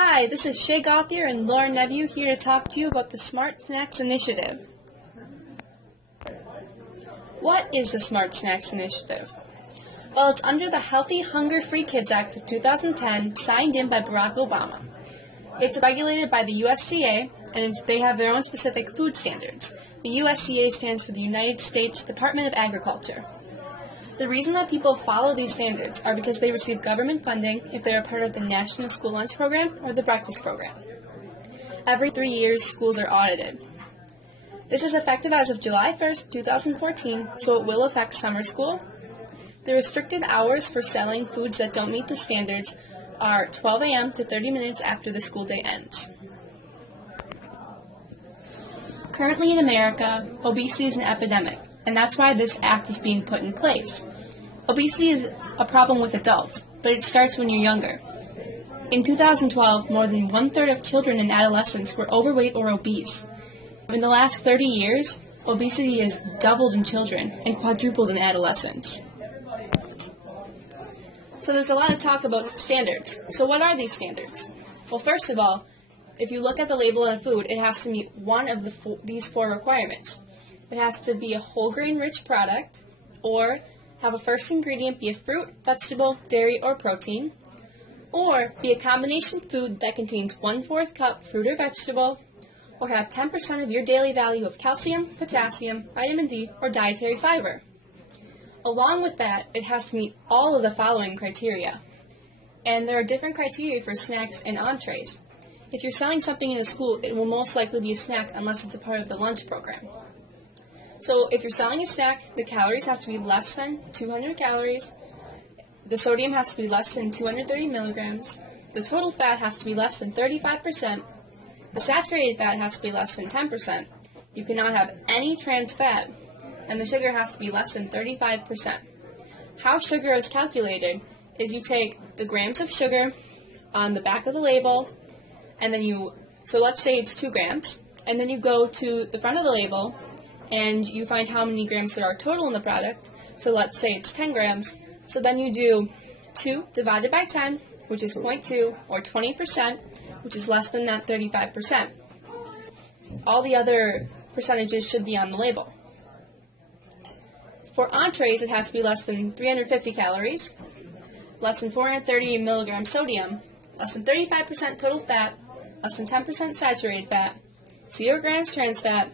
Hi, this is Shay Gauthier and Laura Nevue here to talk to you about the Smart Snacks Initiative. What is the Smart Snacks Initiative? Well, it's under the Healthy Hunger-Free Kids Act of 2010, signed in by Barack Obama. It's regulated by the USDA, and they have their own specific food standards. The USDA stands for the United States Department of Agriculture. The reason that people follow these standards are because they receive government funding if they are part of the National School Lunch Program or the Breakfast Program. Every 3 years, schools are audited. This is effective as of July 1st, 2014, so it will affect summer school. The restricted hours for selling foods that don't meet the standards are 12 a.m. to 30 minutes after the school day ends. Currently in America, obesity is an epidemic, and that's why this act is being put in place. Obesity is a problem with adults, but it starts when you're younger. In 2012, more than one-third of children and adolescents were overweight or obese. In the last 30 years, obesity has doubled in children and quadrupled in adolescents. So there's a lot of talk about standards. So what are these standards? Well, first of all, if you look at the label of food, it has to meet one of these four requirements. It has to be a whole grain rich product, or have a first ingredient be a fruit, vegetable, dairy, or protein, or be a combination food that contains 1/4 cup fruit or vegetable, or have 10% of your daily value of calcium, potassium, vitamin D, or dietary fiber. Along with that, it has to meet all of the following criteria. And there are different criteria for snacks and entrees. If you're selling something in a school, it will most likely be a snack unless it's a part of the lunch program. So if you're selling a snack, the calories have to be less than 200 calories, the sodium has to be less than 230 milligrams, the total fat has to be less than 35%, the saturated fat has to be less than 10%, you cannot have any trans fat, and the sugar has to be less than 35%. How sugar is calculated is you take the grams of sugar on the back of the label, and then so let's say it's 2 grams, and then you go to the front of the label, and you find how many grams there are total in the product. So let's say it's 10 grams. So then you do 2 divided by 10, which is 0.2, or 20%, which is less than that 35%. All the other percentages should be on the label. For entrees, it has to be less than 350 calories, less than 430 milligrams sodium, less than 35% total fat, less than 10% saturated fat, 0 grams trans fat,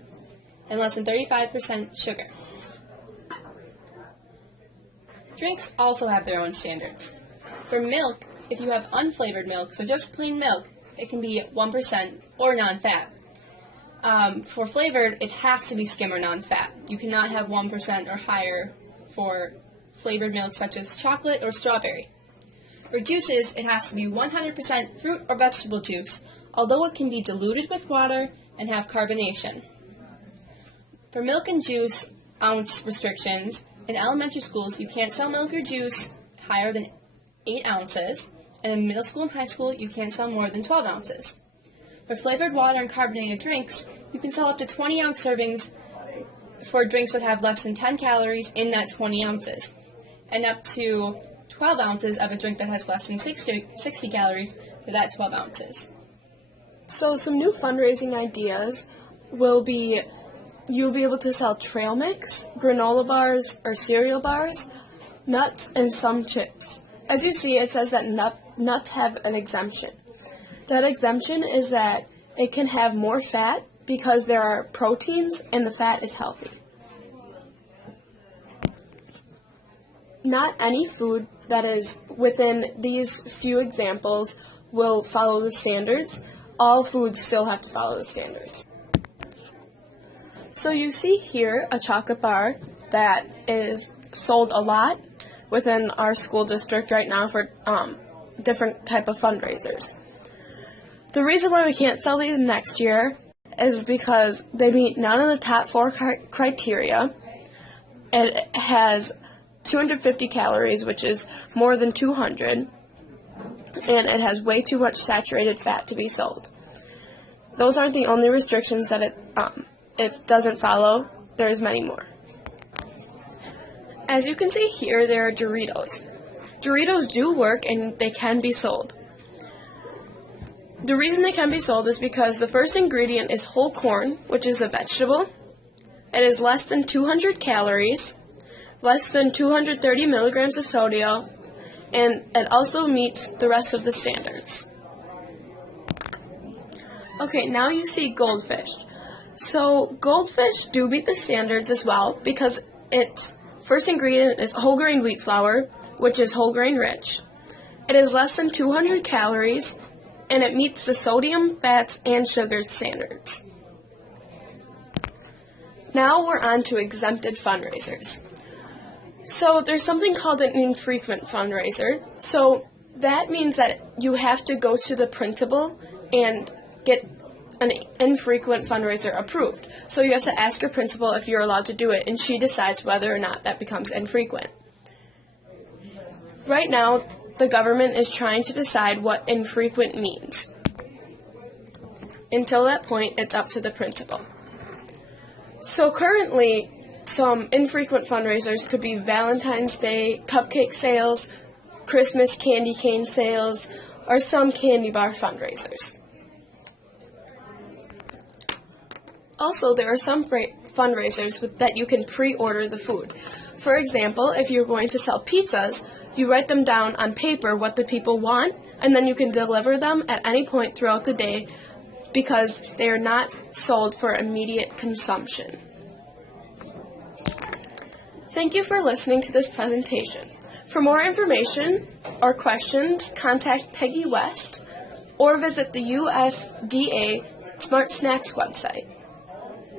and less than 35% sugar. Drinks also have their own standards. For milk, if you have unflavored milk, so just plain milk, it can be 1% or non-fat. For flavored, it has to be skim or non-fat. You cannot have 1% or higher for flavored milk such as chocolate or strawberry. For juices, it has to be 100% fruit or vegetable juice, although it can be diluted with water and have carbonation. For milk and juice ounce restrictions, in elementary schools you can't sell milk or juice higher than 8 ounces, and in middle school and high school you can't sell more than 12 ounces. For flavored water and carbonated drinks, you can sell up to 20-ounce servings for drinks that have less than 10 calories in that 20 ounces, and up to 12 ounces of a drink that has less than 60 calories for that 12 ounces. So some new fundraising ideas will be you'll be able to sell trail mix, granola bars or cereal bars, nuts, and some chips. As you see, it says that nuts have an exemption. That exemption is that it can have more fat because there are proteins and the fat is healthy. Not any food that is within these few examples will follow the standards. All foods still have to follow the standards. So you see here a chocolate bar that is sold a lot within our school district right now for different type of fundraisers. The reason why we can't sell these next year is because they meet none of the top 4 criteria. It has 250 calories, which is more than 200, and it has way too much saturated fat to be sold. Those aren't the only restrictions that it doesn't follow. There's many more. As you can see here, there are Doritos. Doritos do work and they can be sold. The reason they can be sold is because the first ingredient is whole corn, which is a vegetable. It is less than 200 calories, less than 230 milligrams of sodium, and it also meets the rest of the standards. Okay, now you see goldfish. So goldfish do meet the standards as well because its first ingredient is whole grain wheat flour, which is whole grain rich. It is less than 200 calories, and it meets the sodium, fats, and sugar standards. Now we're on to exempted fundraisers. So there's something called an infrequent fundraiser. So that means that you have to go to the principal and get an infrequent fundraiser approved. So you have to ask your principal if you're allowed to do it, and she decides whether or not that becomes infrequent. Right now, the government is trying to decide what infrequent means. Until that point, it's up to the principal. So currently, some infrequent fundraisers could be Valentine's Day, cupcake sales, Christmas candy cane sales, or some candy bar fundraisers. Also, there are some fundraisers that you can pre-order the food. For example, if you're going to sell pizzas, you write them down on paper what the people want, and then you can deliver them at any point throughout the day because they are not sold for immediate consumption. Thank you for listening to this presentation. For more information or questions, contact Peggy West or visit the USDA Smart Snacks website.